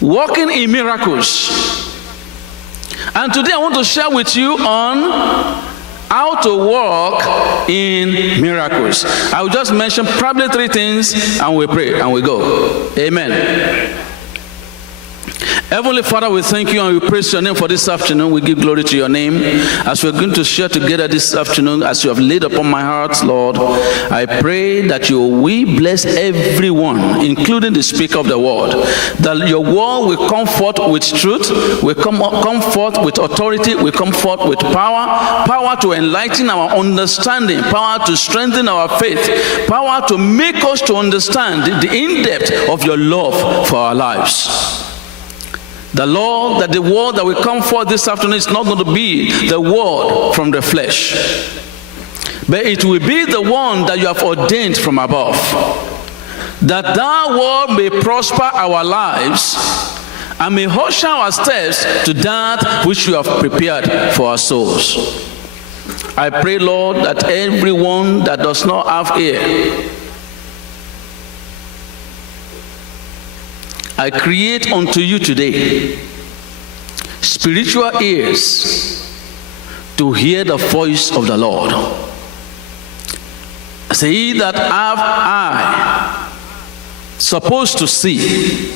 walking in miracles. And today I want to share with you on how to walk in miracles. I will just mention probably 3 things and we pray and we go. Amen. Heavenly Father, we thank you and we praise your name for this afternoon. We give glory to your name. As we're going to share together this afternoon, as you have laid upon my heart, Lord, I pray that you will bless everyone, including the speaker of the word, that your word will come forth with truth, will come forth with authority, will come forth with power to enlighten our understanding, power to strengthen our faith, power to make us to understand the in-depth of your love for our lives. The Lord, that the word that will come forth this afternoon is not going to be the word from the flesh, but it will be the one that you have ordained from above, that that word may prosper our lives and may usher our steps to that which you have prepared for our souls. I pray, Lord, that everyone that does not have ear, I create unto you today spiritual ears to hear the voice of the Lord. Say that have eye supposed to see,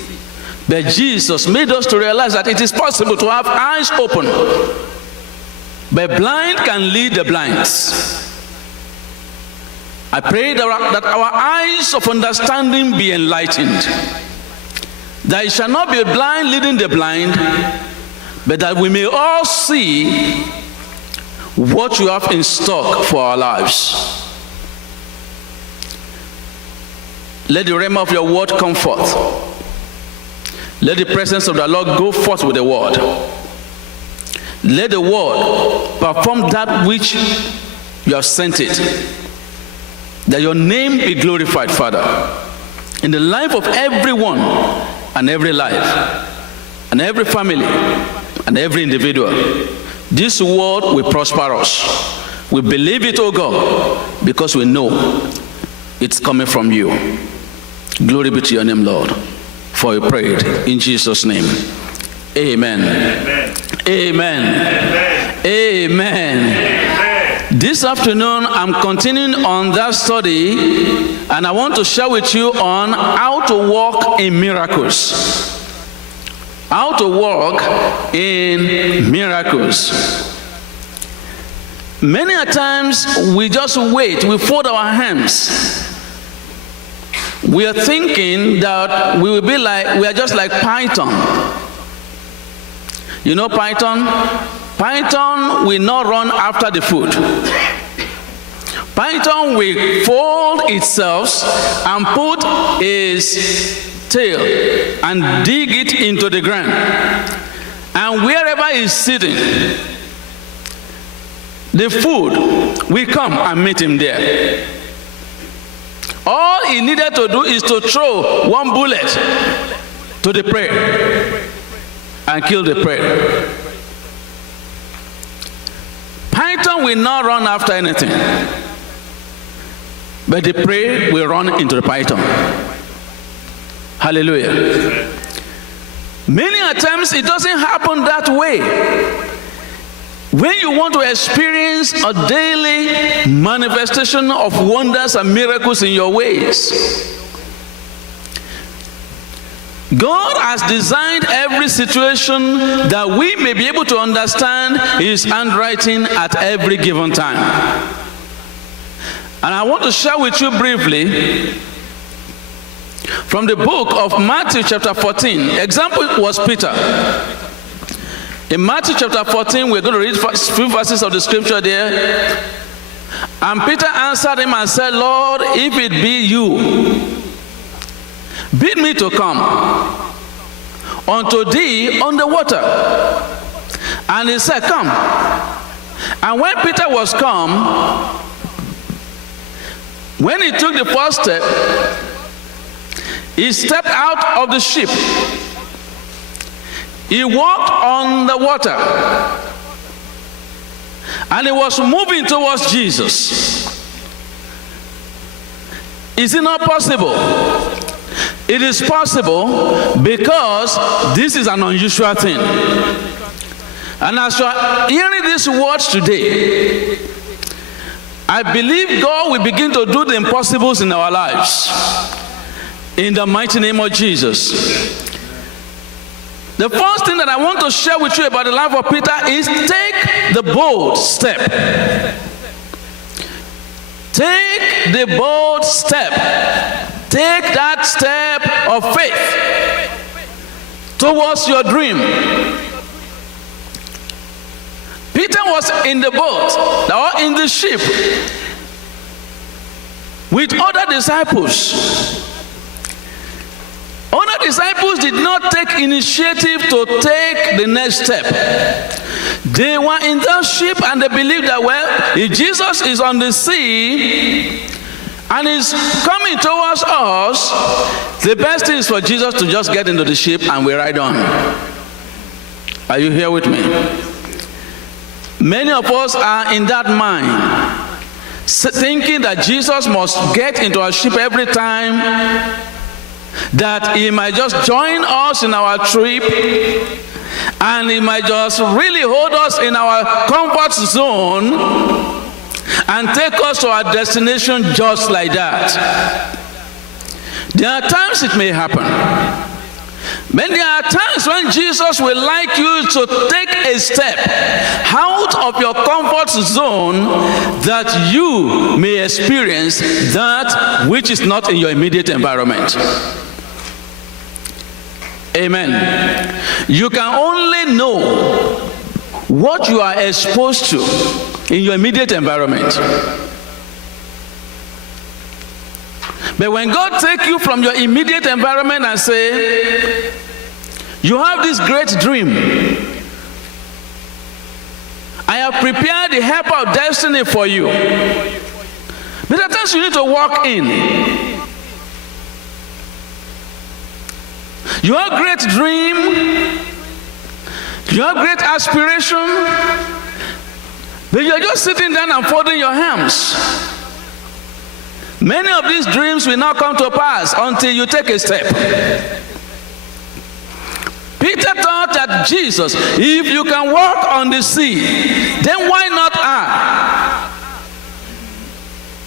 but Jesus made us to realize that it is possible to have eyes open, but blind can lead the blinds. I pray that our eyes of understanding be enlightened, that it shall not be a blind leading the blind, but that we may all see what you have in stock for our lives. Let the realm of your word come forth. Let the presence of the Lord go forth with the word. Let the word perform that which you have sent it, that your name be glorified, Father, in the life of everyone and every life, and every family, and every individual. This word will prosper us. We believe it, oh God, because we know it's coming from you. Glory be to your name, Lord, for we prayed in Jesus' name. Amen. Amen. Amen. Amen. Amen. This afternoon, I'm continuing on that study, and I want to share with you on how to walk in miracles. How to walk in miracles. Many a times, we just wait, we fold our hands. We are thinking that we will be like, we are just like Python. You know Python? Python will not run after the food. Python will fold itself and put its tail and dig it into the ground. And wherever it's sitting, the food will come and meet him there. All he needed to do is to throw one bullet to the prey and kill the prey. Python will not run after anything, but the prey will run into the python. Hallelujah. Many a times it doesn't happen that way. When you want to experience a daily manifestation of wonders and miracles in your ways, God has designed every situation that we may be able to understand His handwriting at every given time. And I want to share with you briefly from the book of Matthew chapter 14. Example was Peter. In Matthew chapter 14, we're going to read a few verses of the scripture there. And Peter answered him and said, Lord, if it be you, bid me to come unto thee on the water. And he said, come. And when Peter was come, when he took the first step, he stepped out of the ship. He walked on the water. And he was moving towards Jesus. Is it not possible It is possible because this is an unusual thing. And as you are hearing these words today, I believe God will begin to do the impossibles in our lives. In the mighty name of Jesus. The first thing that I want to share with you about the life of Peter is take the bold step. Take the bold step. Take that step of faith towards your dream. Peter was in the boat, or in the ship, with other disciples. Other disciples did not take initiative to take the next step. They were in that ship and they believed that, well, if Jesus is on the sea and is coming towards us, the best thing is for Jesus to just get into the ship and we ride on. Are you here with me? Many of us are in that mind, thinking that Jesus must get into our ship every time, that he might just join us in our trip, and he might just really hold us in our comfort zone and take us to our destination just like that. There are times it may happen. But there are times when Jesus will like you to take a step out of your comfort zone that you may experience that which is not in your immediate environment. Amen. You can only know what you are exposed to in your immediate environment. But when God takes you from your immediate environment and say, you have this great dream, I have prepared the helper of destiny for you. But at times you need to walk in. You have great dream, you have great aspiration, but you are just sitting down and folding your hands. Many of these dreams will not come to pass until you take a step. Peter thought that Jesus, if you can walk on the sea, then why not I?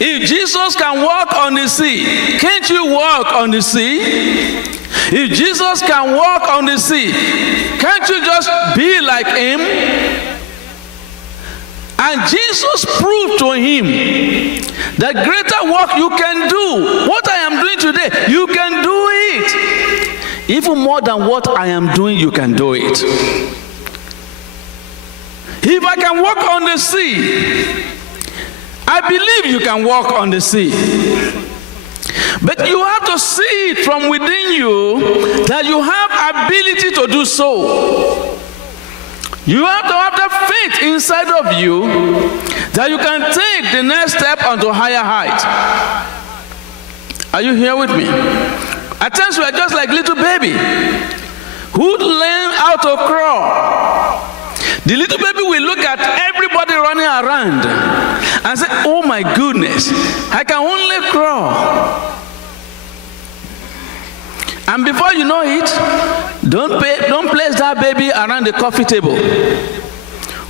If Jesus can walk on the sea, can't you walk on the sea? If Jesus can walk on the sea, can't you just be like him? And Jesus proved to him that greater work you can do. What I am doing today, you can do it. Even more than what I am doing, you can do it. If I can walk on the sea, I believe you can walk on the sea. But you have to see it from within you that you have ability to do so. You have to have that faith inside of you that you can take the next step onto higher height. Are you here with me? At times we are just like little baby who learn how to crawl. The little baby will look at everybody running around and say, oh my goodness, I can only crawl. And before you know it, don't place that baby around the coffee table.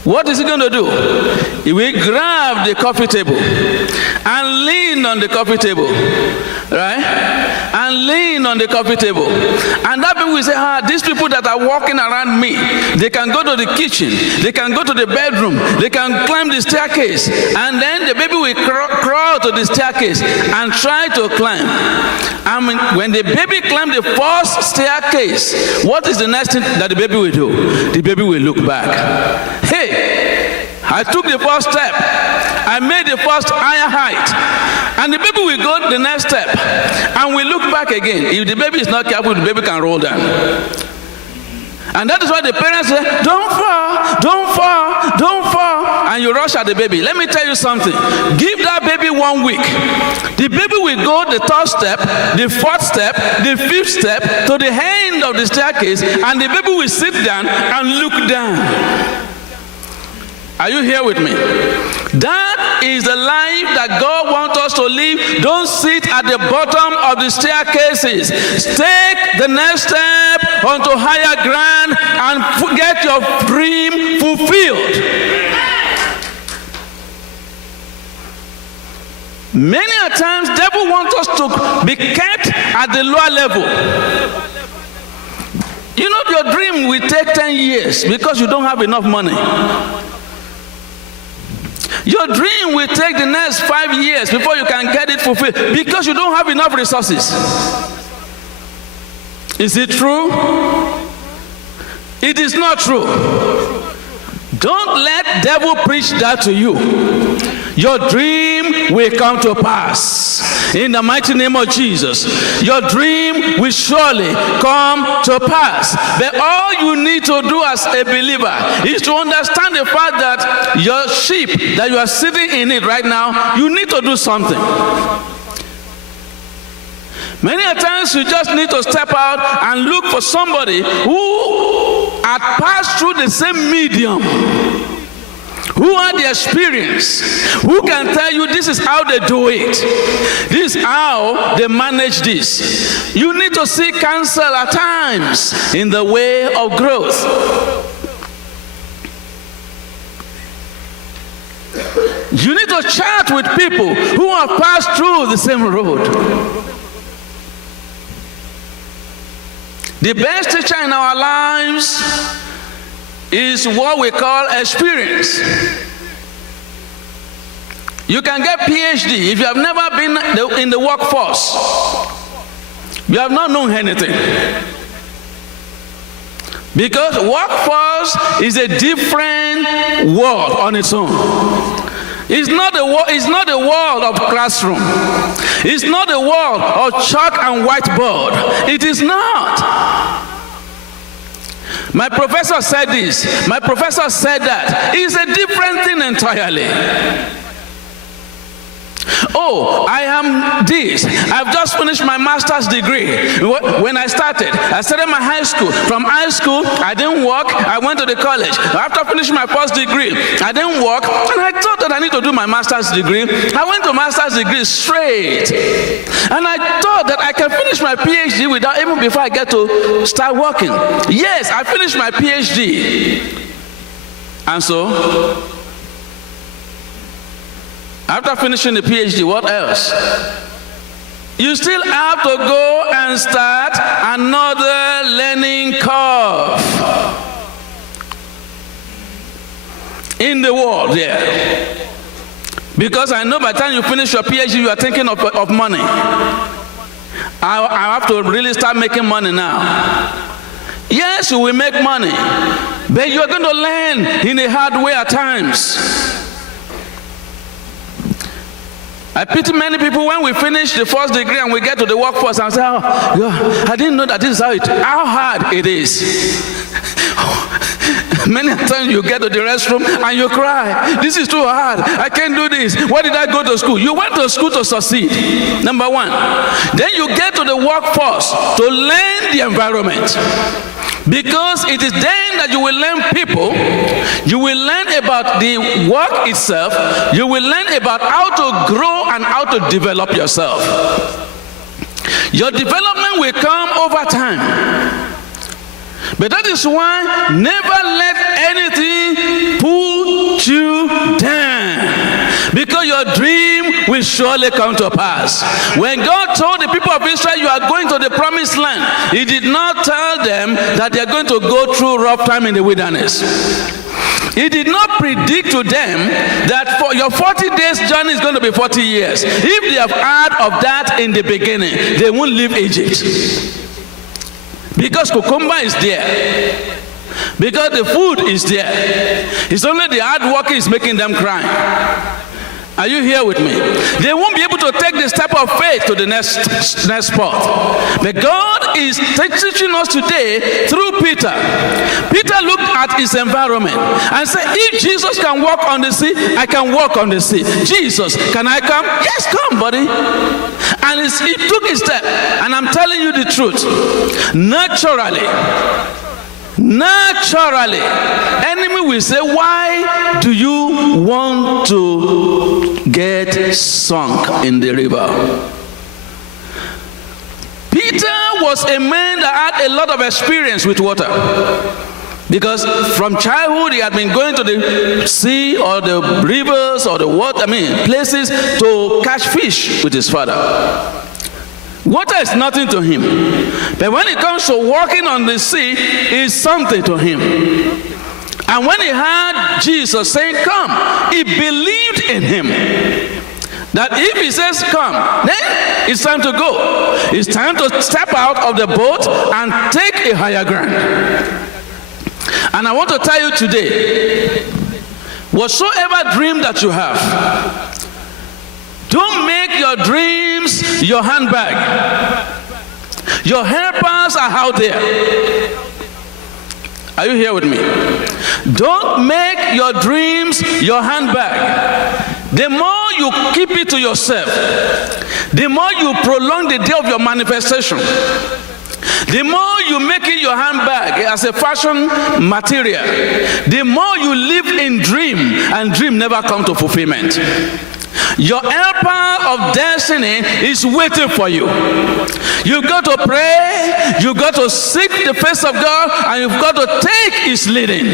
What is he going to do? He will grab the coffee table and lean on the coffee table, right? And lean on the coffee table. And that baby will say, these people that are walking around me, they can go to the kitchen, they can go to the bedroom, they can climb the staircase. And then the baby will crawl to the staircase and try to climb. When the baby climbs the first staircase, what is the next thing that the baby will do? The baby will look back. Hey, I took the first step. I made the first higher height. And the baby will go the next step. And we look back again. If the baby is not careful, the baby can roll down. And that is why the parents say, don't fall, don't fall, don't fall. And you rush at the baby. Let me tell you something. Give that baby 1 week. The baby will go the third step, the fourth step, the fifth step, to the end of the staircase. And the baby will sit down and look down. Are you here with me? That is the life that God wants us to live. Don't sit at the bottom of the staircases. Take the next step onto higher ground and get your dream fulfilled. Many a times, devil wants us to be kept at the lower level. You know, your dream will take 10 years because you don't have enough money. Your dream will take the next 5 years before you can get it fulfilled because you don't have enough resources. Is it true? It is not true. Don't let devil preach that to you. Your dream will come to pass. In the mighty name of Jesus, your dream will surely come to pass. But all you need to do as a believer is to understand the fact that your ship that you are sitting in it right now, you need to do something. Many a times you just need to step out and look for somebody who had passed through the same medium, who had the experience, who can tell you this is how they do it, this is how they manage this. You need to seek counsel at times in the way of growth. You need to chat with people who have passed through the same road. The best teacher in our lives is what we call experience. You can get PhD if you have never been in the workforce. You have not known anything. Because workforce is a different world on its own. It's not the world of classroom. It's not the world of chalk and whiteboard. It is not. My professor said this. My professor said that. It's a different thing entirely. Oh, I am this. I've just finished my master's degree. When I started my high school. From high school, I didn't work. I went to the college. After finishing my first degree, I didn't work. And I thought that I need to do my master's degree. I went to master's degree straight. And I thought that I can finish my PhD without even before I get to start working. Yes, I finished my PhD. And so, after finishing the PhD, what else? You still have to go and start another learning curve in the world there. Because I know by the time you finish your PhD, you are thinking of money. I have to really start making money now. Yes, you will make money, but you are going to learn in a hard way at times. I pity many people when we finish the first degree and we get to the workforce and say, oh, God, I didn't know that this is how hard it is. Many times you get to the restroom and you cry. This is too hard. I can't do this. Why did I go to school? You went to school to succeed, number one. Then you get to the workforce to learn the environment. Because it is then that you will learn people, you will learn about the work itself, you will learn about how to grow and how to develop yourself. Your development will come over time. But that is why never let anything pull you down. Because your dream will surely come to pass. When God told the people of Israel, you are going to the promised land, He did not tell them that they are going to go through rough time in the wilderness. He did not predict to them that for your 40 days journey is going to be 40 years. If they have heard of that in the beginning, they won't leave Egypt. Because cucumber is there. Because the food is there. It's only the hard working is making them cry. Are you here with me? They won't be able to take the step of faith to the next spot. But God is teaching us today through Peter. Peter looked at his environment and said, if Jesus can walk on the sea, I can walk on the sea. Jesus, can I come? Yes, come, buddy. And he took a step. And I'm telling you the truth. Naturally, naturally, enemy will say, why do you want to get sunk in the river? Peter was a man that had a lot of experience with water, because from childhood he had been going to the sea or the rivers or the water, places to catch fish with his father. Water is nothing to him, but when it comes to walking on the sea, it's something to him. And when he heard Jesus saying, come, he believed in him. That if he says come, then it's time to go. It's time to step out of the boat and take a higher ground. And I want to tell you today, whatsoever dream that you have, don't make your dreams your handbag. Your helpers are out there. Are you here with me? Don't make your dreams your handbag. The more you keep it to yourself, the more you prolong the day of your manifestation. The more you make it your handbag as a fashion material, the more you live in dream, and dream never come to fulfillment. Your helper of destiny is waiting for you. You've got to pray, you've got to seek the face of God, and you've got to take his leading,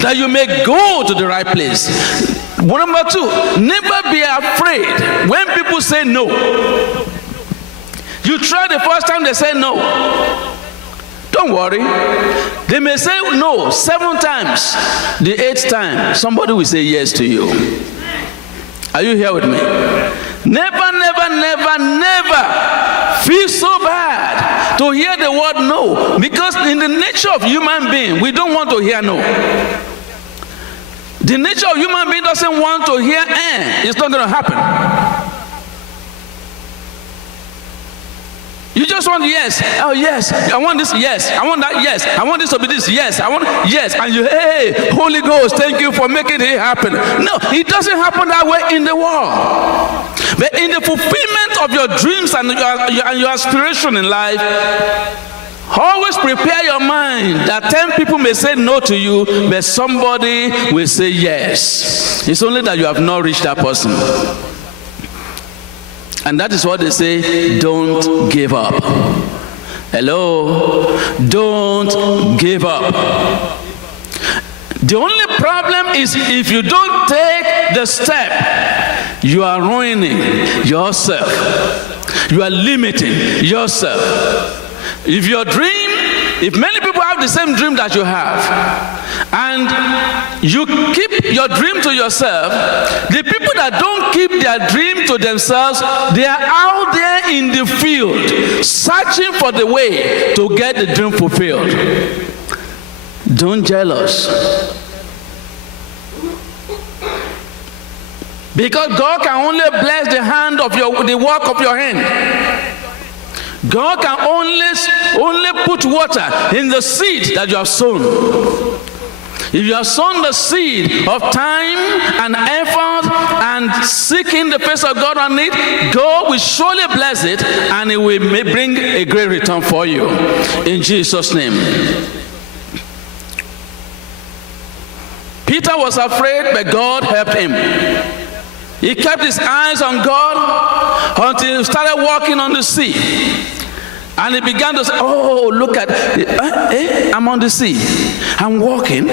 that you may go to the right place. Number two, never be afraid when people say no. You try the first time, they say no. Don't worry. They may say no 7 times. The 8th time, somebody will say yes to you. Are you here with me? Never, never, never, never feel so bad to hear the word no. Because in the nature of human being, we don't want to hear no. The nature of human being doesn't want to hear it's not going to happen. You just want yes. Oh yes, I want this. Yes, I want that. Yes, I want this to be this. Yes, I want yes. And you, hey, Holy Ghost, thank you for making it happen. No, it doesn't happen that way in the world. But in the fulfillment of your dreams and your aspiration in life, always prepare your mind that 10 people may say no to you, but somebody will say yes. It's only that you have not reached that person. And that is what they say, don't give up. Hello? Don't give up. The only problem is if you don't take the step, you are ruining yourself. You are limiting yourself. If many people have the same dream that you have, and you keep your dream to yourself, the people that don't keep their dream to themselves, they are out there in the field, searching for the way to get the dream fulfilled. Don't jealous. Because God can only bless the hand of the work of your hand. God can only put water in the seed that you have sown. If you have sown the seed of time and effort and seeking the face of God on it, God will surely bless it, and it will bring a great return for you. In Jesus' name. Peter was afraid, but God helped him. He kept his eyes on God until he started walking on the sea. And he began to say, oh, look at it. I'm on the sea. I'm walking.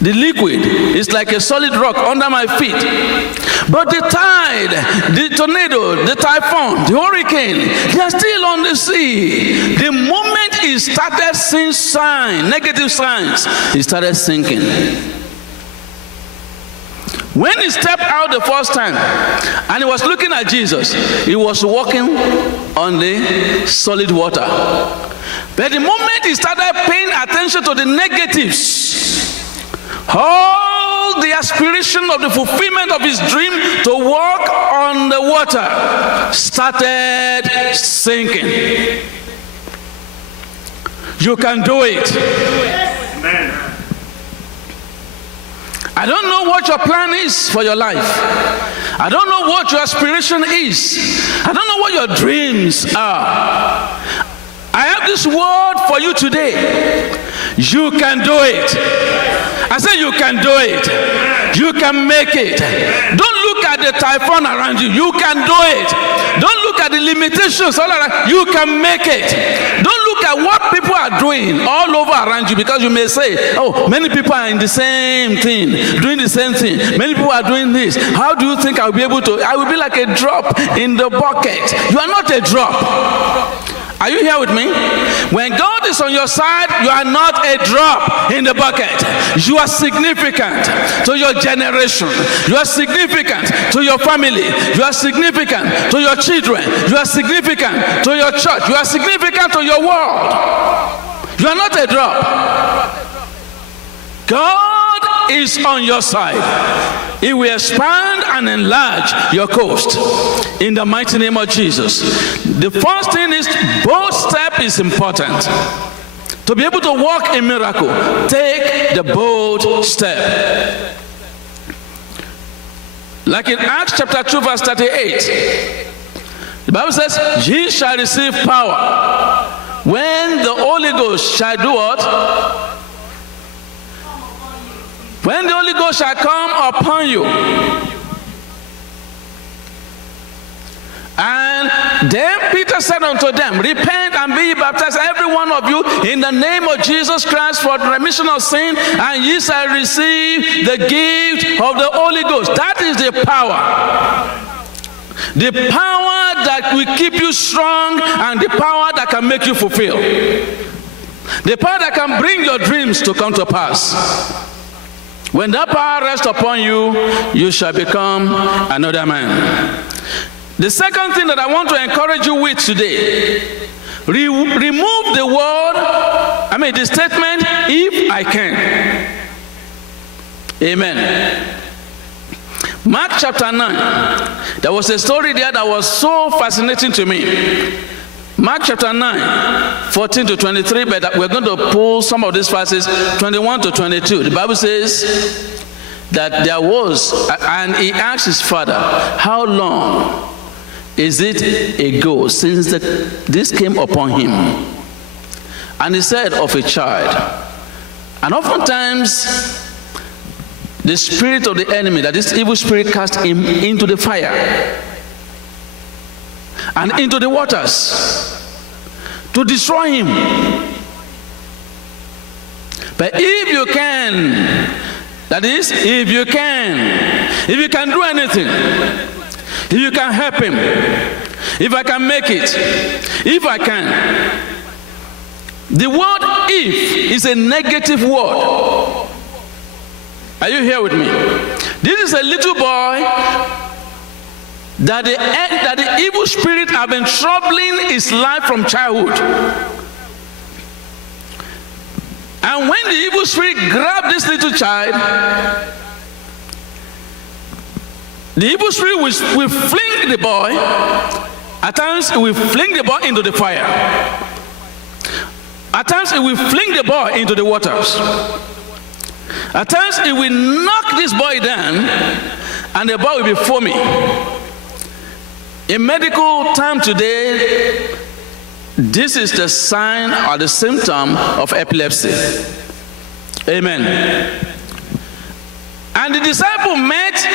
The liquid is like a solid rock under my feet. But the tide, the tornado, the typhoon, the hurricane, they are still on the sea. The moment he started seeing negative signs, he started sinking. When he stepped out the first time and he was looking at Jesus, he was walking on the solid water. But the moment he started paying attention to the negatives, all the aspiration of the fulfillment of his dream to walk on the water started sinking. You can do it. Amen. I don't know what your plan is for your life. I don't know what your aspiration is. I don't know what your dreams are. I have this word for you today. You can do it. I say you can do it. You can make it. Don't look at the typhoon around you. You can do it. Don't look at the limitations all around. You can make it. Don't look at what people are doing all over around you, because you may say, oh, many people are in the same thing, doing the same thing. Many people are doing this. How do you think I'll be able to? I will be like a drop in the bucket. You are not a drop. Are you here with me? When God is on your side, you are not a drop in the bucket. You are significant to your generation. You are significant to your family. You are significant to your children. You are significant to your church. You are significant to your world. You are not a drop. God is on your side. He will expand and enlarge your coast in the mighty name of Jesus. The first thing is, bold step is important. To be able to walk in miracle, take the bold step. Like in Acts chapter 2 verse 38, the Bible says, ye shall receive power when the Holy Ghost shall do what? When the Holy Ghost shall come upon you. And then Peter said unto them, repent and be baptized, every one of you, in the name of Jesus Christ for the remission of sin, and ye shall receive the gift of the Holy Ghost. That is the power. The power that will keep you strong, and the power that can make you fulfill. The power that can bring your dreams to come to pass. When that power rests upon you, you shall become another man. The second thing that I want to encourage you with today, remove the word, the statement, if I can. Amen. Mark chapter 9, there was a story there that was so fascinating to me. Mark chapter 9, 14 to 23, but we're going to pull some of these verses, 21 to 22. The Bible says that there was, and he asked his father, how long is it ago since this came upon him? And he said, of a child. And oftentimes, the spirit of the enemy, that this evil spirit, cast him into the fire and into the waters to destroy him. But if you can, that is, if you can do anything, if you can help him, if I can make it, if I can. The word if is a negative word. Are you here with me? This is a little boy that the evil spirit have been troubling his life from childhood. And when the evil spirit grabbed this little child, the evil spirit will fling the boy. At times it will fling the boy into the fire. At times it will fling the boy into the waters. At times it will knock this boy down and the boy will be foaming. In medical term today, this is the sign or the symptom of epilepsy. Amen. And the disciple met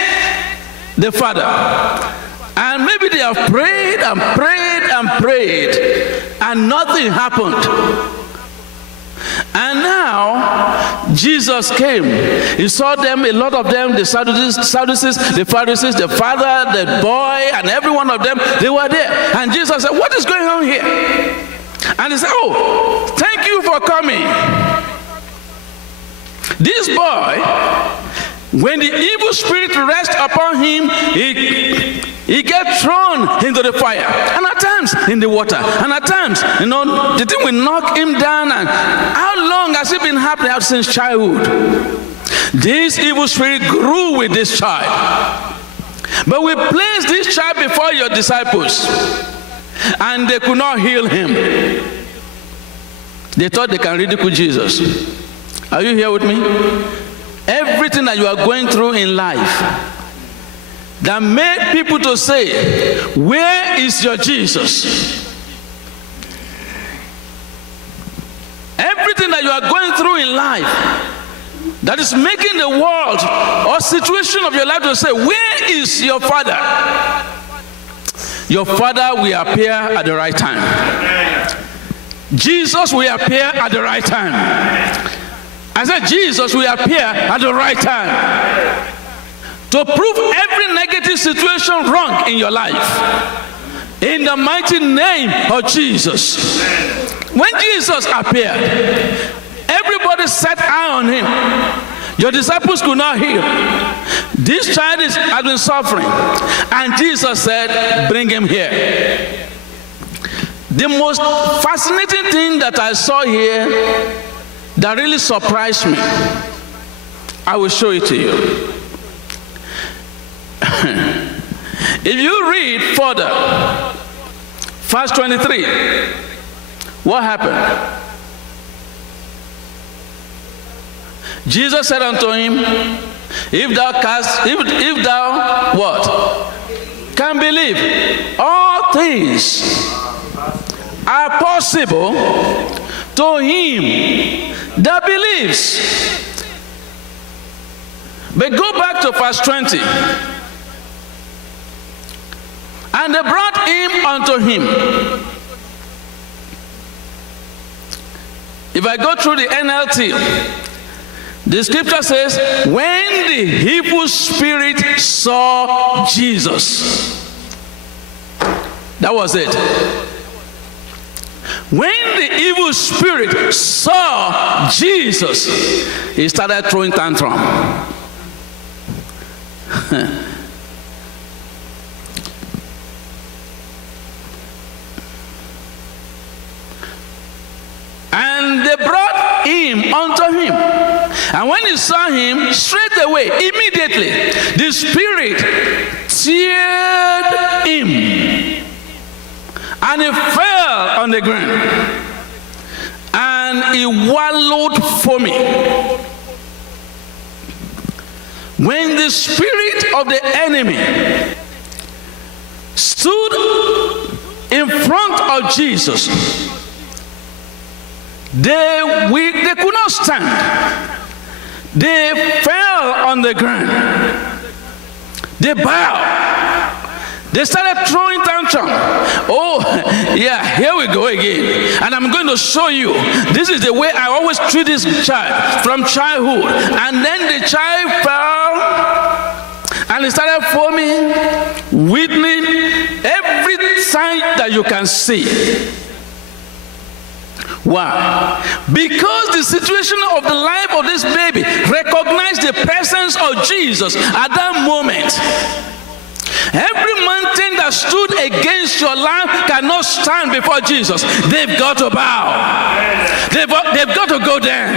the father, and maybe they have prayed and prayed and prayed, and nothing happened. And now Jesus came. He saw them, a lot of them, the Sadducees, the Pharisees, the father, the boy, and every one of them, they were there. And Jesus said, what is going on here? And he said, oh, thank you for coming. This boy, when the evil spirit rests upon him, he gets thrown into the fire, and at times in the water, and at times, the thing will knock him down. And how long has it been happening out since childhood? This evil spirit grew with this child. But we placed this child before your disciples, and they could not heal him. They thought they can ridicule Jesus. Are you here with me? Everything that you are going through in life that made people to say, where is your Jesus? you are going through in life that is making the world or situation of your life to say, where is your Father? Your Father will appear at the right time. Jesus will appear at the right time. I said Jesus will appear at the right time to prove every negative situation wrong in your life. In the mighty name of Jesus. When Jesus appeared, everybody set eye on him. Your disciples could not heal. This child has been suffering. And Jesus said, bring him here. The most fascinating thing that I saw here that really surprised me, I will show it to you. If you read further, verse 23, what happened? Jesus said unto him, if thou what? Can believe, all things are possible to him that believes. But go back to verse 20. And they brought him unto him. If I go through the NLT, the scripture says, when the evil spirit saw Jesus. That was it. When the evil spirit saw Jesus, he started throwing tantrum. And they brought him unto him. And when he saw him, straight away, immediately, the spirit teared him. And he fell on the ground. And he wallowed foaming. When the spirit of the enemy stood in front of Jesus, they could not stand. They fell on the ground. They bowed. They started throwing tantrum. Oh, yeah, here we go again. And I'm going to show you. This is the way I always treat this child from childhood. And then the child fell. And he started foaming, weeping, every sign that you can see. Why? Because the situation of the life of this baby recognized the presence of Jesus at that moment. Every mountain that stood against your life cannot stand before Jesus. They've got to bow. They've got to go down.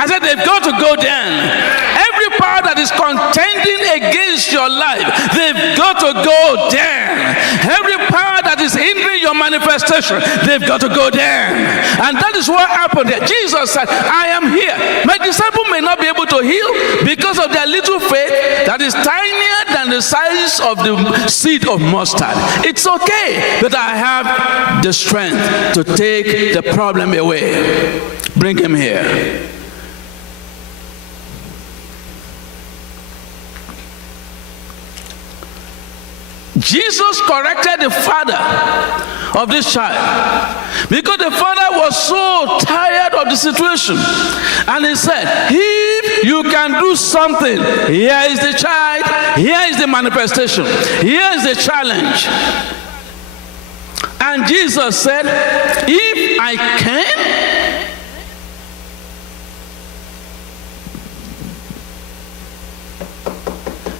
I said they've got to go down. Every power that is contending against your life, they've got to go down. Every power that is hindering your manifestation, they've got to go down. And that is what happened here. Jesus said, I am here. My disciple may not be able to heal because of their little faith that is tinier than the size of the seed of mustard. It's okay, but I have the strength to take the problem away. Bring him here. Jesus corrected the father of this child because the father was so tired of the situation, and he said, if you can do something, here is the child, here is the manifestation, here is the challenge. And Jesus said, if I can,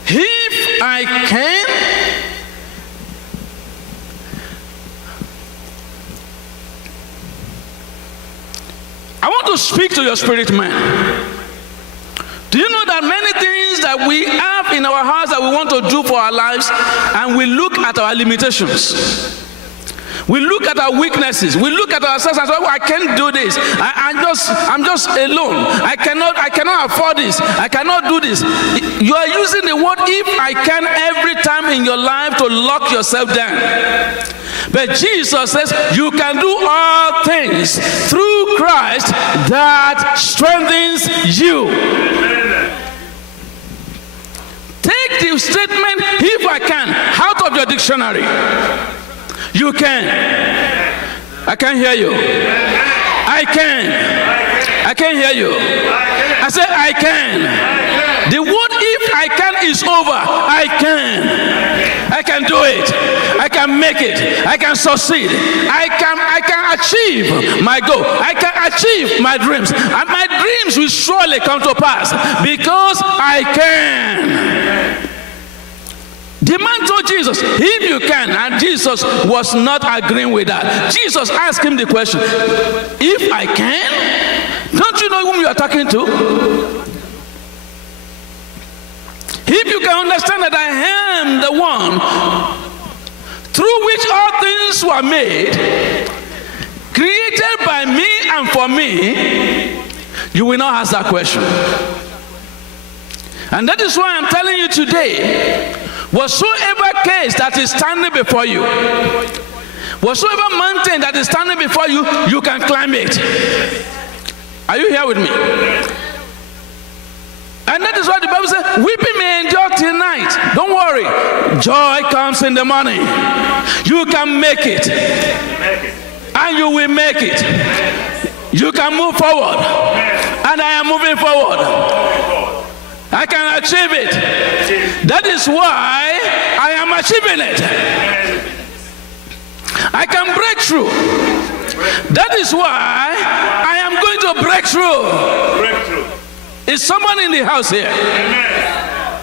if I can, I want to speak to your spirit man. Do you know that many things that we have in our hearts that we want to do for our lives, and we look at our limitations, we look at our weaknesses, we look at ourselves and say, oh, I can't do this. I'm just alone. I cannot afford this. I cannot do this. You are using the word if I can every time in your life to lock yourself down. But Jesus says, you can do all things through Christ Christ that strengthens you. Take the statement, if I can, out of your dictionary. You can. I can't hear you. I can. I can't hear you. I said I can. The word if I can is over. I can. I can do it. I can make it. I can succeed. I can achieve my goal. I can achieve my dreams. And my dreams will surely come to pass because I can. The man told Jesus, if you can, and Jesus was not agreeing with that. Jesus asked him the question, if I can? Don't you know whom you are talking to? If you can understand that I am the one through which all things were made, created by me and for me, you will not ask that question. And that is why I'm telling you today, whatsoever case that is standing before you, whatsoever mountain that is standing before you, you can climb it. Are you here with me? And that is why the Bible says, weeping may endure till night. Don't worry. Joy comes in the morning. You can make it. And you will make it. You can move forward. And I am moving forward. I can achieve it. That is why I am achieving it. I can break through. That is why I am going to break through. Is someone in the house here? Amen.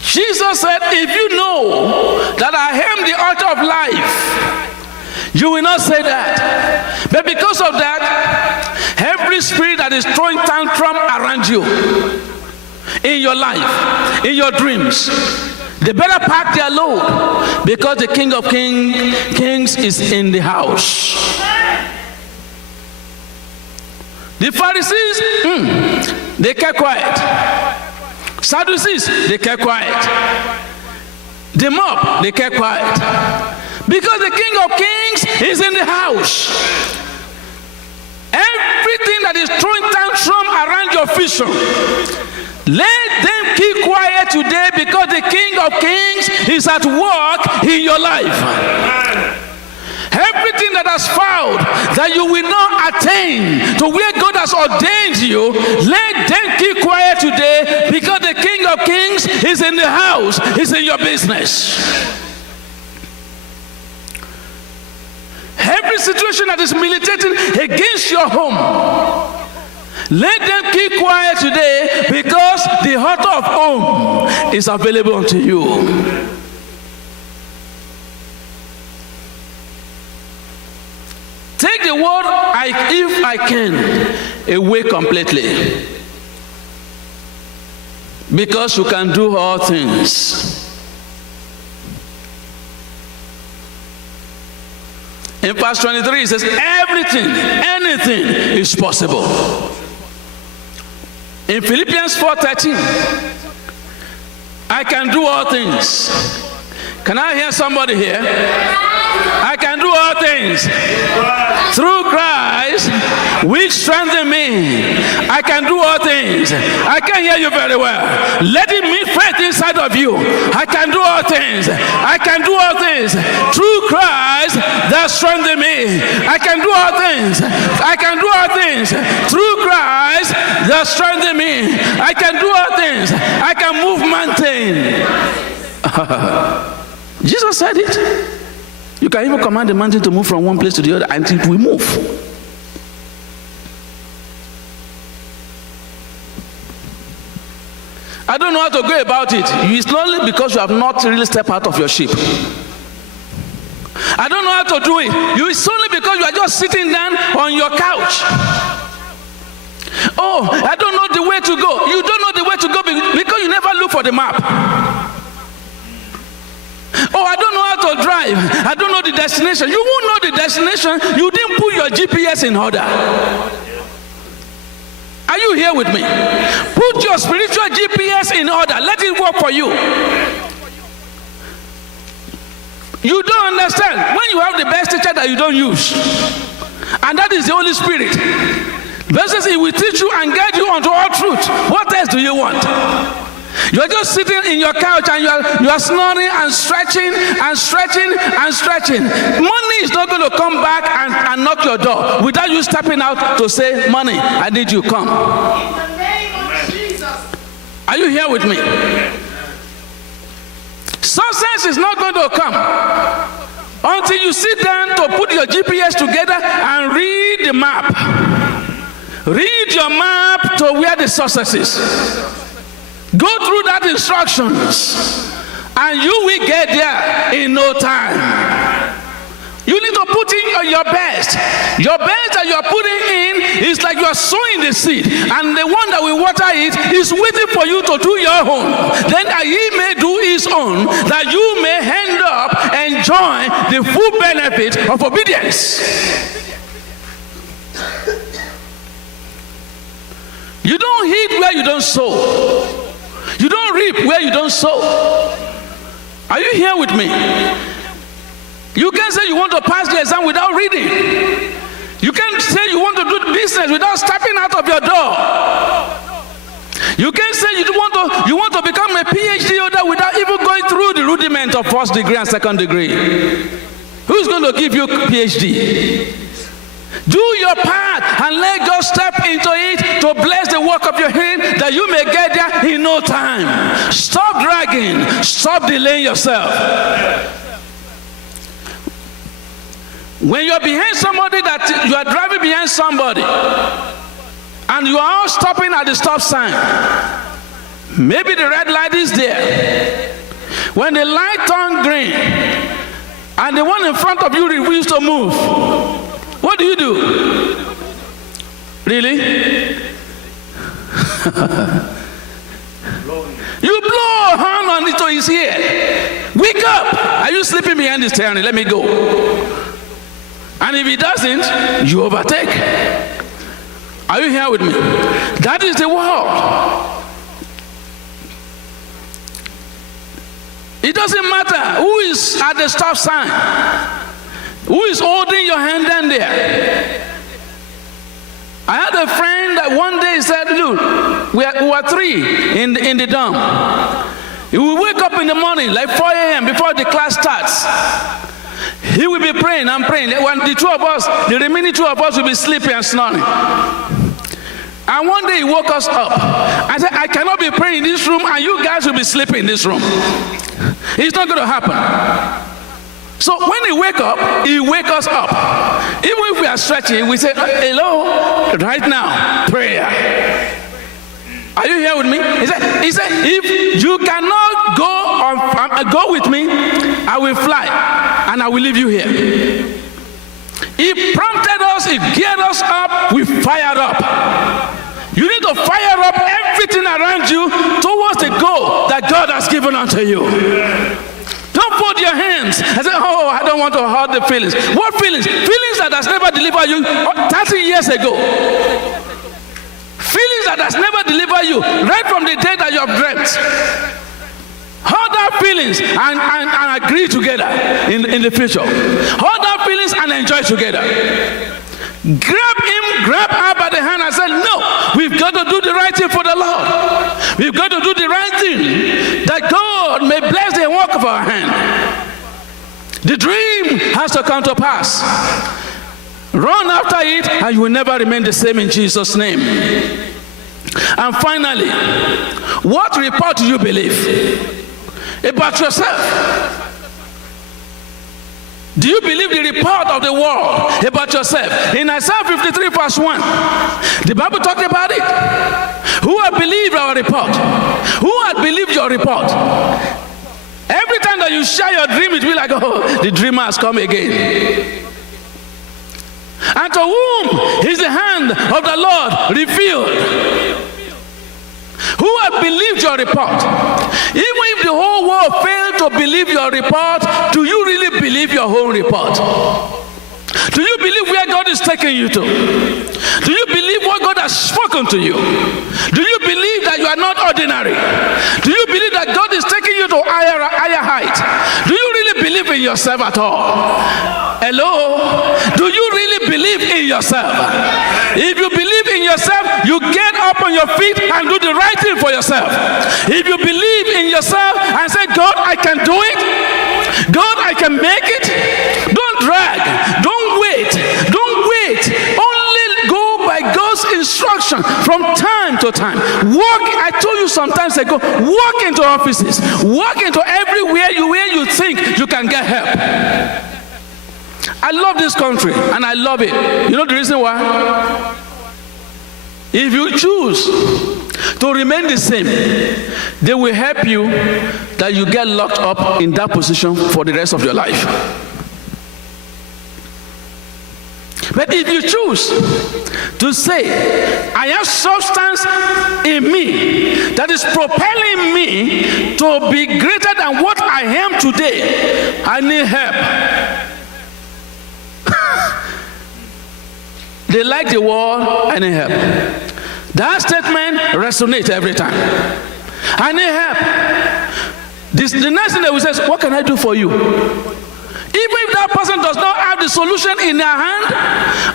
Jesus said, if you know that I am the author of life, you will not say that. But because of that, every spirit that is throwing tantrum around you, in your life, in your dreams, they better pack their load, because the King of Kings is in the house. The Pharisees, they kept quiet. Sadducees, they kept quiet. The mob, they kept quiet. Because the King of Kings is in the house. Everything that is throwing tantrum around your vision, let them keep quiet today, because the King of Kings is at work in your life. Everything that has found that you will not attain to where God has ordained you, let them keep quiet today, because the King of Kings is in the house, is in your business. Every situation that is militating against your home, let them keep quiet today, because the author of home is available unto you. Take the word if I can away completely, because you can do all things. In verse 23 it says, anything is possible. In Philippians 4:13, I can do all things. Can I hear somebody here? I can do all things through Christ which strengthens me. I can do all things. I can hear you very well. Let it meet faith inside of you. I can do all things. I can do all things through Christ that strengthens me. I can do all things. I can do all things through Christ that strengthens me. I can do all things. I can move mountains. Jesus said it. You can even command the mountain to move from one place to the other, and it will move. I don't know how to go about it. It's only because you have not really stepped out of your ship. I don't know how to do it. It's only because you are just sitting down on your couch. Oh, I don't know the way to go. You don't know the way to go because you never look for the map. Oh, I don't know how to drive. I don't know the destination. You won't know the destination. You didn't put your GPS in order. Are you here with me? Put your spiritual GPS in order. Let it work for you. You don't understand when you have the best teacher that you don't use. And that is the Holy Spirit. Verse says he will teach you and guide you unto all truth. What else do you want? You are just sitting in your couch and you are snoring and stretching and stretching and stretching. Money is not going to come back and knock your door without you stepping out to say, money, I need you, come. In the name of Jesus. Are you here with me? Success is not going to come until you sit down to put your GPS together and read the map. Read your map to where the success is. Go through that instructions and you will get there in no time. You need to put in your best. Your best that you are putting in is like you are sowing the seed, and the one that will water it is waiting for you to do your own. Then that he may do his own, that you may end up enjoying the full benefit of obedience. You don't eat where you don't sow. You don't reap where you don't sow. Are you here with me? You can't say you want to pass the exam without reading. You can't say you want to do business without stepping out of your door. You can't say you want to become a PhD holder without even going through the rudiment of first degree and second degree. Who's going to give you PhD? Do your part and let God step into it to bless the work of your hand that you may get there in no time. Stop dragging. Stop delaying yourself. When you're behind somebody, that you are driving behind somebody and you are all stopping at the stop sign, maybe the red light is there. When the light turns green and the one in front of you refuses to move, what do? Really? You blow a horn on it to his ear. Wake up! Are you sleeping behind the steering? Let me go. And if he doesn't, you overtake. Are you here with me? That is the world. It doesn't matter who is at the stop sign. Who is holding your hand down there? I had a friend that one day said, look, we were three in the dorm. He will wake up in the morning like 4 a.m. before the class starts. He will be praying and praying. When the remaining two of us will be sleeping and snoring. And one day he woke us up. I said, I cannot be praying in this room and you guys will be sleeping in this room. It's not going to happen. So when he wake us up. Even if we are stretching, we say, hello, right now, prayer. Are you here with me? He said, if you cannot go with me, I will fly and I will leave you here. He prompted us, he geared us up, we fired up. You need to fire up everything around you towards the goal that God has given unto you. Don't fold your hands and say, oh, I don't want to hurt the feelings. What feelings? Feelings that has never delivered you 30 years ago. Feelings that has never delivered you right from the day that you have dreamt. Hold our feelings and agree together in the future. Hold our feelings and enjoy together. Grab her by the hand and say, no, we've got to do the right thing for the Lord. We've got to do the right thing that God may bless the work of our hand. The dream has to come to pass. Run after it and you will never remain the same in Jesus' name. And finally, what report do you believe about yourself? Do you believe the report of the world about yourself? In Isaiah 53 verse 1, the Bible talked about it. Who had believed our report? Who had believed your report? Every time that you share your dream, it will be like, oh, the dreamer has come again. And to whom is the hand of the Lord revealed? Who have believed your report? Even if the whole world failed to believe your report, do you really believe your whole report? Do you believe where God is taking you to? Do you believe what God has spoken to you? Do you believe that you are not ordinary? Do you believe that God is taking you to higher height? Do you really believe in yourself at all? Hello? Do you really believe believe in yourself. If you believe in yourself, you get up on your feet and do the right thing for yourself. If you believe in yourself and say, God, I can do it. God, I can make it. Don't drag. Don't wait. Don't wait. Only go by God's instruction from time to time. Walk, I told you sometimes ago, walk into offices. Walk into everywhere where you think you can get help. I love this country and I love it. You know the reason why? If you choose to remain the same, they will help you that you get locked up in that position for the rest of your life. But if you choose to say, I have substance in me that is propelling me to be greater than what I am today, I need help. They like the word, I need help. That statement resonates every time. I need help. The next thing they will say is, what can I do for you? Even if that person does not have the solution in their hand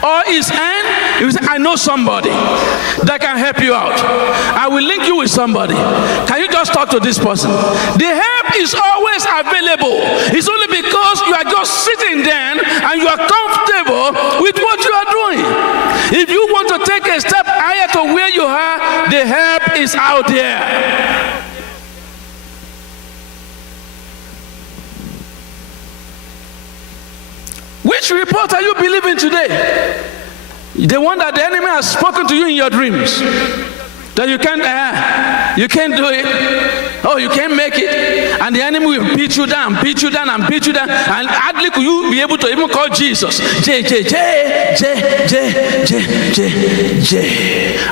or his hand, he will say, I know somebody that can help you out. I will link you with somebody. Can you just talk to this person? The help is always available. It's only because you are just sitting there and you are comfortable with what you are doing. If you want to take a step higher to where you are, the help is out there. Which report are you believing today? The one that the enemy has spoken to you in your dreams. That you can't do it. Oh, you can't make it. And the enemy will beat you down, and beat you down. And hardly could you be able to even call Jesus. J.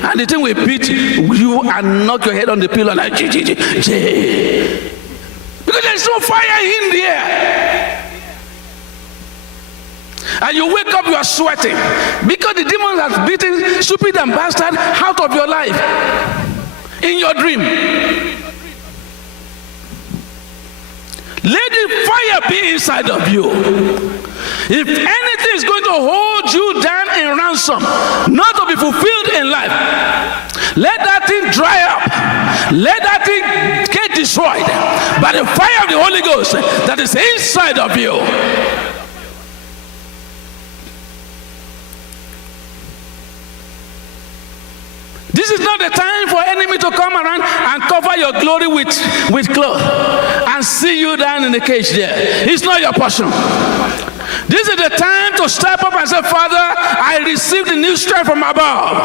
And the thing will beat you and knock your head on the pillow like J. Because there's no fire in there. And you wake up, you are sweating because the demons have beaten stupid and bastard out of your life in your dream. Let the fire be inside of you. If anything is going to hold you down in ransom, not to be fulfilled in life, let that thing dry up. Let that thing get destroyed by the fire of the Holy Ghost that is inside of you. This is not the time for enemy to come around and cover your glory with cloth and see you down in the cage there. It's not your portion. This is the time to step up and say, Father, I receive the new strength from above.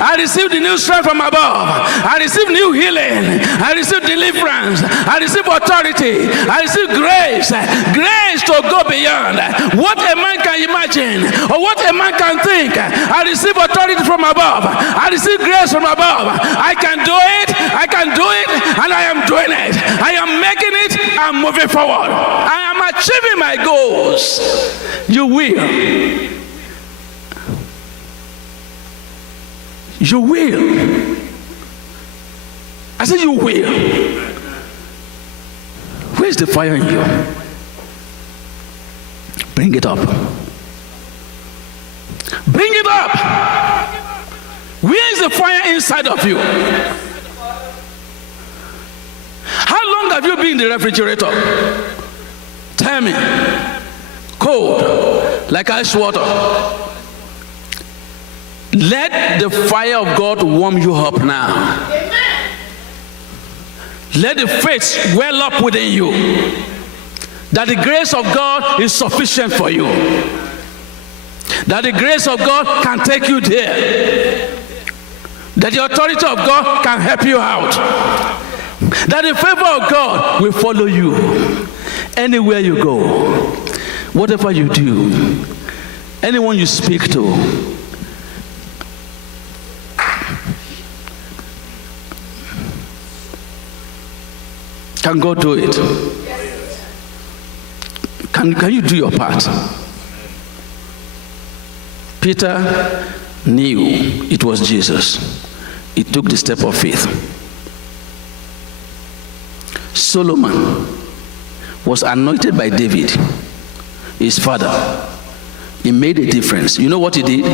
I receive the new strength from above. I receive new healing. I receive deliverance. I receive authority. I receive grace. Grace to go beyond what a man can imagine or what a man can think. I receive authority from above. I receive grace from above. I can do it. I can do it. And I am doing it. I am making it. I'm moving forward. I am achieving my goals. You will. You will. I said you will. Where's the fire in you? Bring it up. Bring it up. Where is the fire inside of you? How long have you been in the refrigerator? Tell me. Cold, like ice water. Let the fire of God warm you up now. Amen. Let the faith well up within you, that the grace of God is sufficient for you, that the grace of God can take you there, that the authority of God can help you out, that the favor of God will follow you anywhere you go. Whatever you do, anyone you speak to, can God do it? Can you do your part? Peter knew it was Jesus. He took the step of faith. Solomon was anointed by David, his father, He made a difference. You know what he did?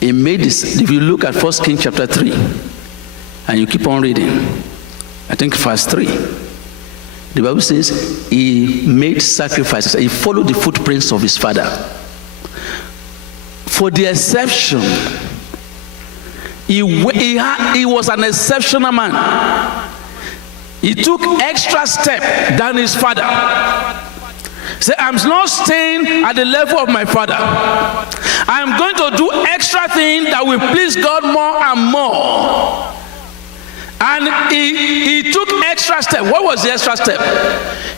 He made this. If you look at 1 Kings chapter 3, and you keep on reading, I think verse 3, the Bible says he made sacrifices. He followed the footprints of his father. For the exception, he was an exceptional man. He took extra step than his father. Say, I'm not staying at the level of my father. I'm going to do extra things that will please God more and more. And he took extra step. What was the extra step?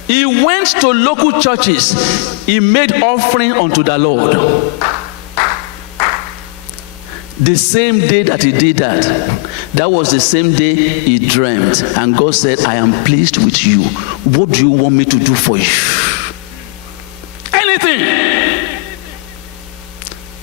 He went to local churches. He made offering unto the Lord. The same day that he did that was the same day he dreamt. And God said, I am pleased with you. What do you want me to do for you? Anything.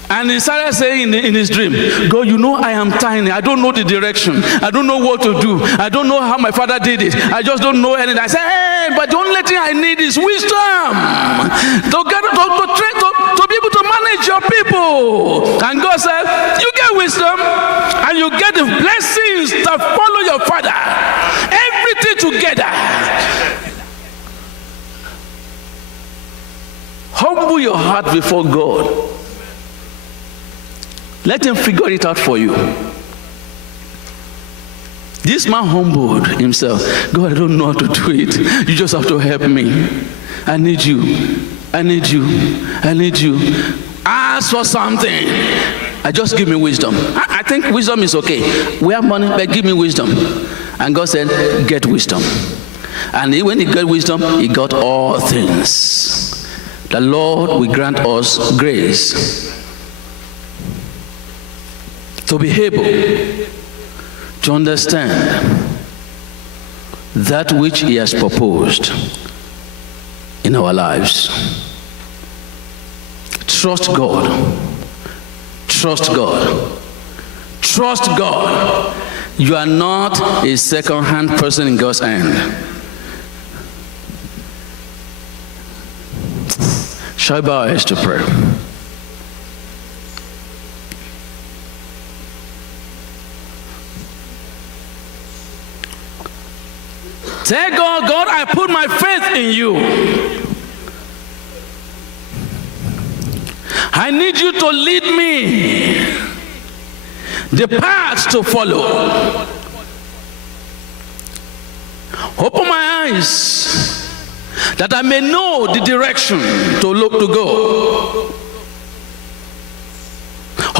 And he started saying in his dream, God, you know I am tiny. I don't know the direction. I don't know what to do. I don't know how my father did it. I just don't know anything. I said, hey, but the only thing I need is wisdom to be able to manage your people. And God said, you get wisdom and you get the blessings that follow your father. Everything together. Humble your heart before God. Let him figure it out for you. This man humbled himself. God, I don't know how to do it. You just have to help me. I need you. I need you. I need you. Ask for something. Just give me wisdom. I think wisdom is okay. We have money, but give me wisdom. And God said, get wisdom. And when he got wisdom, he got all things. The Lord will grant us grace to be able to understand that which he has proposed in our lives. Trust God. Trust God. Trust God. You are not a second-hand person in God's hand. Shall we bow our heads to pray? Tell God, God, I put my faith in you. I need you to lead me the path to follow. Open my eyes that I may know the direction to go.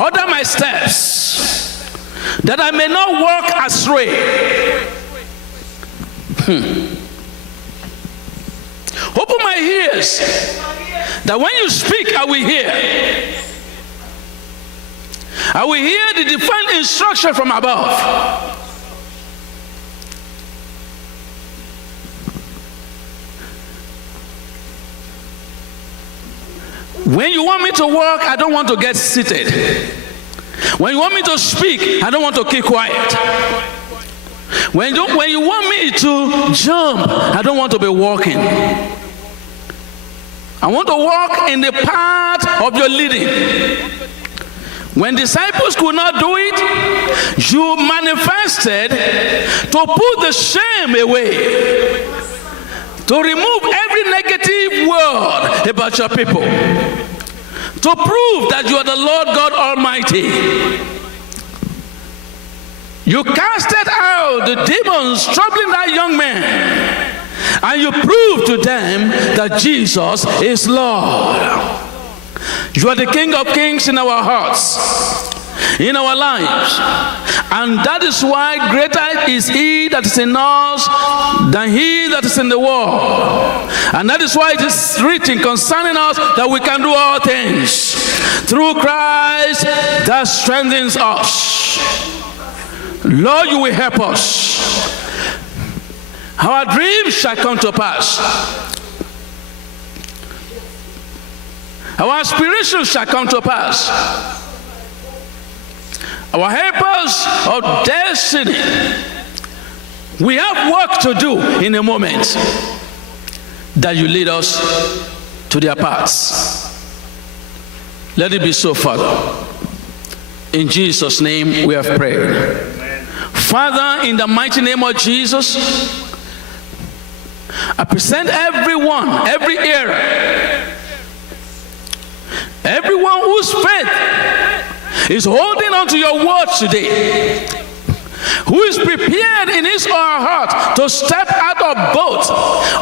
Order my steps that I may not walk astray. Open my ears that when you speak, I will hear. I will hear the divine instruction from above. When you want me to walk, I don't want to get seated. When you want me to speak, I don't want to keep quiet. When you want me to jump, I don't want to be walking. I want to walk in the path of your leading. When disciples could not do it, you manifested to put the shame away, to remove every negative word about your people, to prove that you are the Lord God Almighty. You casted out the demons troubling that young man, and you proved to them that Jesus is Lord. You are the King of Kings in our hearts, in our lives, and that is why greater is he that is in us than he that is in the world. And that is why it is written concerning us that we can do all things through Christ that strengthens us. Lord, you will help us. Our dreams shall come to pass. Our aspirations shall come to pass. Our helpers of destiny. We have work to do in a moment that you lead us to their paths. Let it be so, Father. In Jesus' name we have prayed. Amen. Father, in the mighty name of Jesus, I present everyone, every era, everyone whose faith is holding on to your word today, who is prepared in his or her heart to step out of boat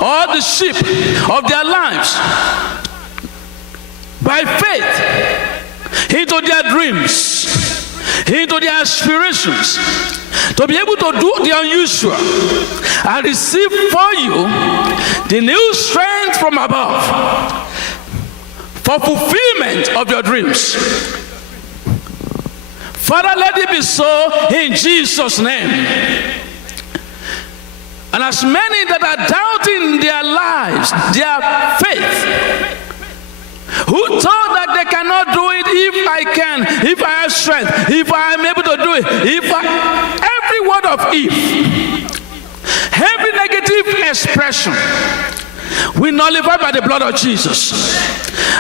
or the ship of their lives by faith into their dreams, into their aspirations, to be able to do the unusual and receive for you the new strength from above for fulfillment of your dreams. Father, let it be so in Jesus' name. And as many that are doubting their lives, their faith, who thought that they cannot do it, if I can, if I have strength, if I am able to do it, every word of if, every negative expression, we nullify by the blood of Jesus.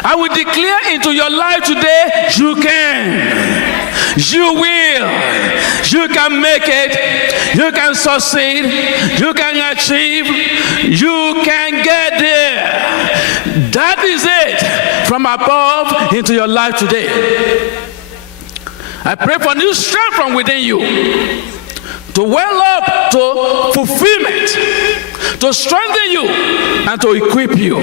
I will declare into your life today, you can, you will, you can make it, you can succeed, you can achieve, you can get there. That is it from above into your life today. I pray for new strength from within you to well up to fulfillment, to strengthen you and to equip you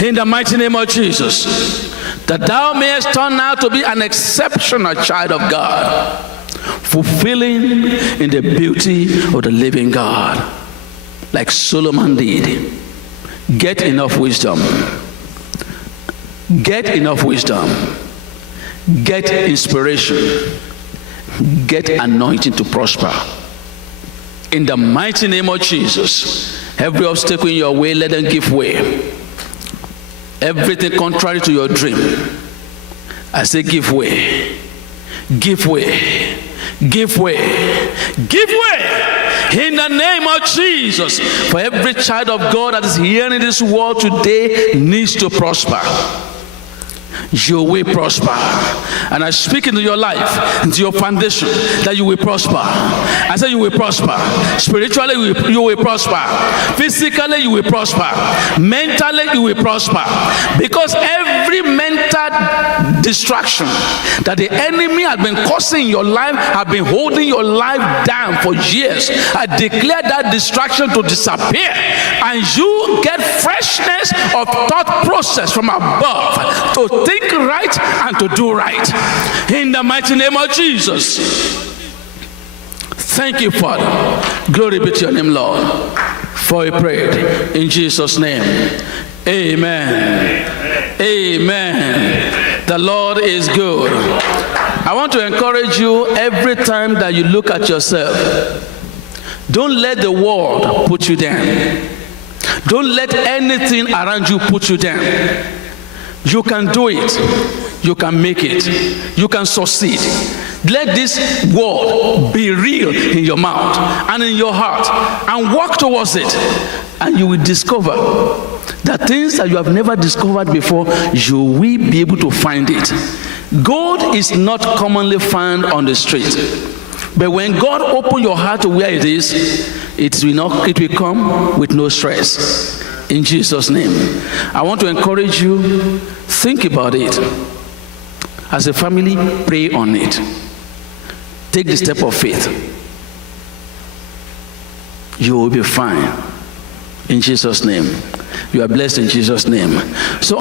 in the mighty name of Jesus, that thou mayest turn out to be an exceptional child of God, fulfilling in the beauty of the living God, like Solomon did. Get enough wisdom. Get enough wisdom. Get inspiration. Get anointing to prosper. In the mighty name of Jesus, every obstacle in your way, let them give way. Everything contrary to your dream, I say give way. Give way. Give way. Give way. In the name of Jesus. For every child of God that is hearing this word today needs to prosper. You will prosper. And I speak into your life, into your foundation, that you will prosper. I say you will prosper. Spiritually, you will prosper. Physically, you will prosper. Mentally, you will prosper. Because every mental distraction that the enemy has been causing in your life, have been holding your life down for years, I declare that distraction to disappear. And you get freshness of thought process from above to think right and to do right. In the mighty name of Jesus. Thank you, Father. Glory be to your name, Lord. For we prayed in Jesus' name. Amen. Amen. The Lord is good. I want to encourage you every time that you look at yourself. Don't let the world put you down. Don't let anything around you put you down. You can do it. You can make it. You can succeed. Let this word be real in your mouth and in your heart, and walk towards it, and you will discover that things that you have never discovered before, you will be able to find it. Gold is not commonly found on the street, but when God opens your heart to where it is, it will come with no stress. In Jesus' name. I want to encourage you, think about it. As a family, pray on it. Take the step of faith. You will be fine. In Jesus' name. You are blessed in Jesus' name. So